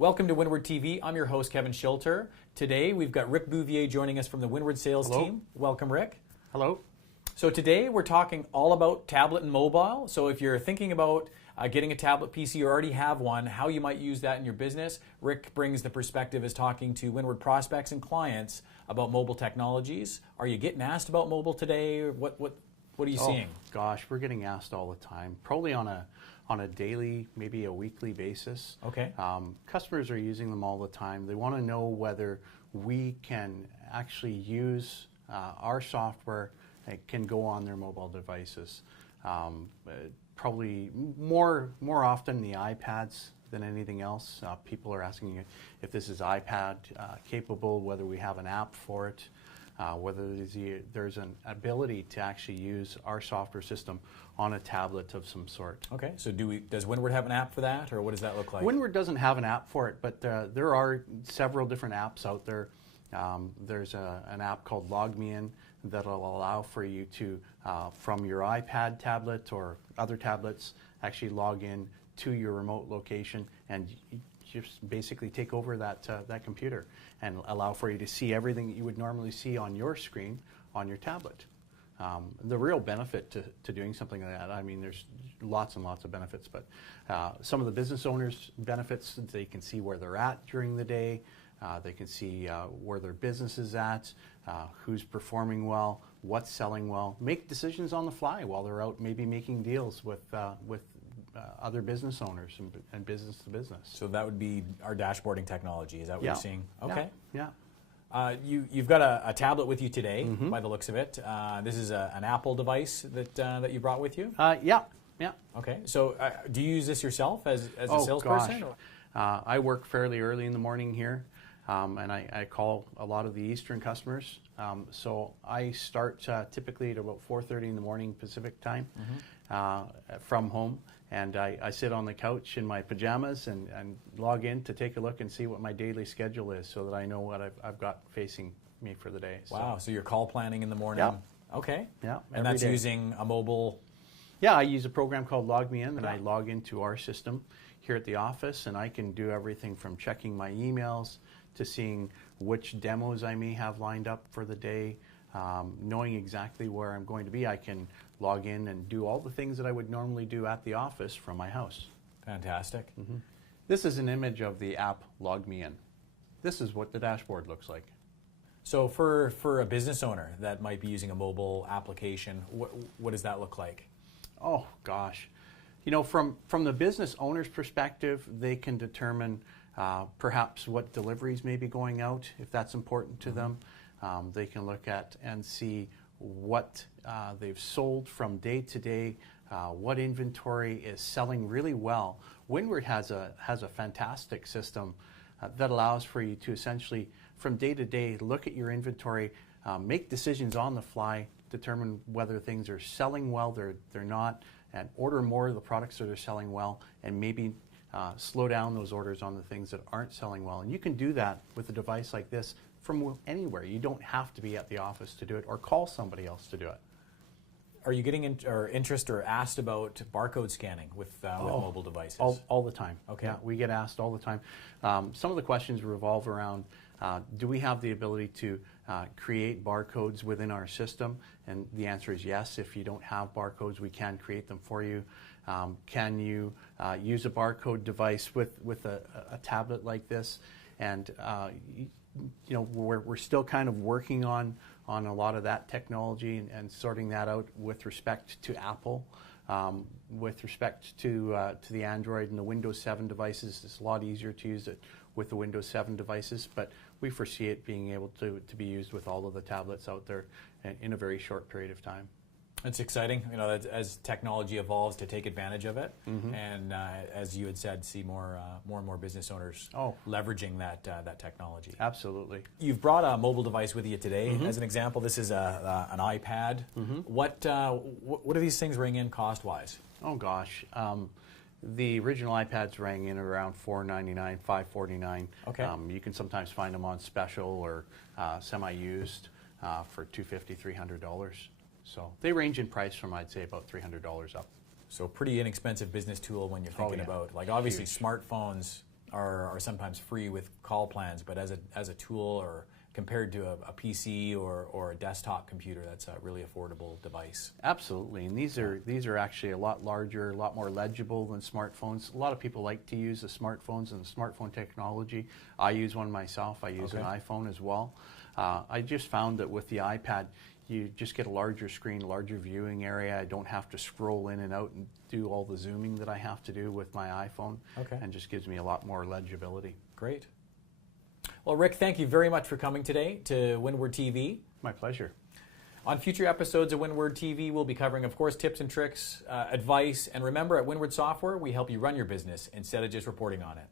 Welcome to Windward TV. I'm your host, Kevin Schilter. Today, we've got Rick Bouvier joining us from the Windward sales team. Welcome, Rick. Hello. So today, we're talking all about tablet and mobile. So if you're thinking about getting a tablet PC or already have one, how you might use that in your business, Rick brings the perspective as talking to Windward prospects and clients about mobile technologies. Are you getting asked about mobile today? What are you seeing? Gosh, we're getting asked all the time, probably on a daily, maybe a weekly basis. Okay. Customers are using them all the time. They want to know whether we can actually use our software that can go on their mobile devices. Probably more often the iPads than anything else. People are asking if this is iPad capable, whether we have an app for it, whether there's an ability to actually use our software system on a tablet of some sort. Okay, so does Windward have an app for that, or what does that look like? Windward doesn't have an app for it, but there are several different apps out there. There's an app called Log Me In that will allow for you to, from your iPad tablet or other tablets, actually log in to your remote location and just basically take over that computer and allow for you to see everything that you would normally see on your screen on your tablet. The real benefit to doing something like that, I mean, there's lots and lots of benefits, but some of the business owners' benefits, they can see where they're at during the day. They can see where their business is at, who's performing well, what's selling well, make decisions on the fly while they're out maybe making deals with other business owners and business to business. So that would be our dashboarding technology. Is that what you're seeing? Okay. Yeah. You've got a tablet with you today, by the looks of it. This is an Apple device that you brought with you? Yeah. Okay. So do you use this yourself as a salesperson? I work fairly early in the morning here, and I call a lot of the Eastern customers. So I start typically at about 4:30 in the morning Pacific time from home. And I sit on the couch in my pajamas and log in to take a look and see what my daily schedule is so that I know what I've got facing me for the day. Wow, so you're call planning in the morning? Yeah. Okay. Yeah. And that's using a mobile? Yeah, I use a program called Log Me In, and I log into our system here at the office, and I can do everything from checking my emails to seeing which demos I may have lined up for the day, knowing exactly where I'm going to be. I can log in and do all the things that I would normally do at the office from my house. Fantastic. This is an image of the app Log Me In. This is what the dashboard looks like. So for a business owner that might be using a mobile application, what does that look like? Oh gosh. You know, from the business owner's perspective, they can determine perhaps what deliveries may be going out, if that's important to them. They can look at and see what they've sold from day to day, what inventory is selling really well. Windward has a fantastic system that allows for you to essentially, from day to day, look at your inventory, make decisions on the fly, determine whether things are selling well, they're not, and order more of the products that are selling well, and maybe slow down those orders on the things that aren't selling well. And you can do that with a device like this from anywhere. You don't have to be at the office to do it or call somebody else to do it. Are you getting interest or asked about barcode scanning with mobile devices? All the time. Okay. Yeah, we get asked all the time. Some of the questions revolve around, do we have the ability to create barcodes within our system? And the answer is yes. If you don't have barcodes, we can create them for you. Can you use a barcode device with a tablet like this? And you know, we're still kind of working on a lot of that technology and sorting that out with respect to Apple. With respect to the Android and the Windows 7 devices, it's a lot easier to use it with the Windows 7 devices, but we foresee it being able to be used with all of the tablets out there in a very short period of time. It's exciting, you know, as technology evolves to take advantage of it, and as you had said, see more and more business owners leveraging that technology. Absolutely. You've brought a mobile device with you today. As an example, this is an iPad. What do these things ring in cost-wise? Oh gosh, the original iPads rang in around $499, $549. Okay. You can sometimes find them on special or semi-used for $250, $300. So they range in price from, I'd say, about $300 up. So pretty inexpensive business tool when you're thinking about, like, obviously huge. Smartphones are sometimes free with call plans, but as a tool or compared to a PC or a desktop computer, that's a really affordable device. Absolutely, and these are actually a lot larger, a lot more legible than smartphones. A lot of people like to use the smartphones and the smartphone technology. I use one myself. I use an iPhone as well. I just found that with the iPad, you just get a larger screen, larger viewing area. I don't have to scroll in and out and do all the zooming that I have to do with my iPhone, and just gives me a lot more legibility. Great. Well, Rick, thank you very much for coming today to Windward TV. My pleasure. On future episodes of Windward TV, we'll be covering, of course, tips and tricks, advice, and remember, at Windward Software, we help you run your business instead of just reporting on it.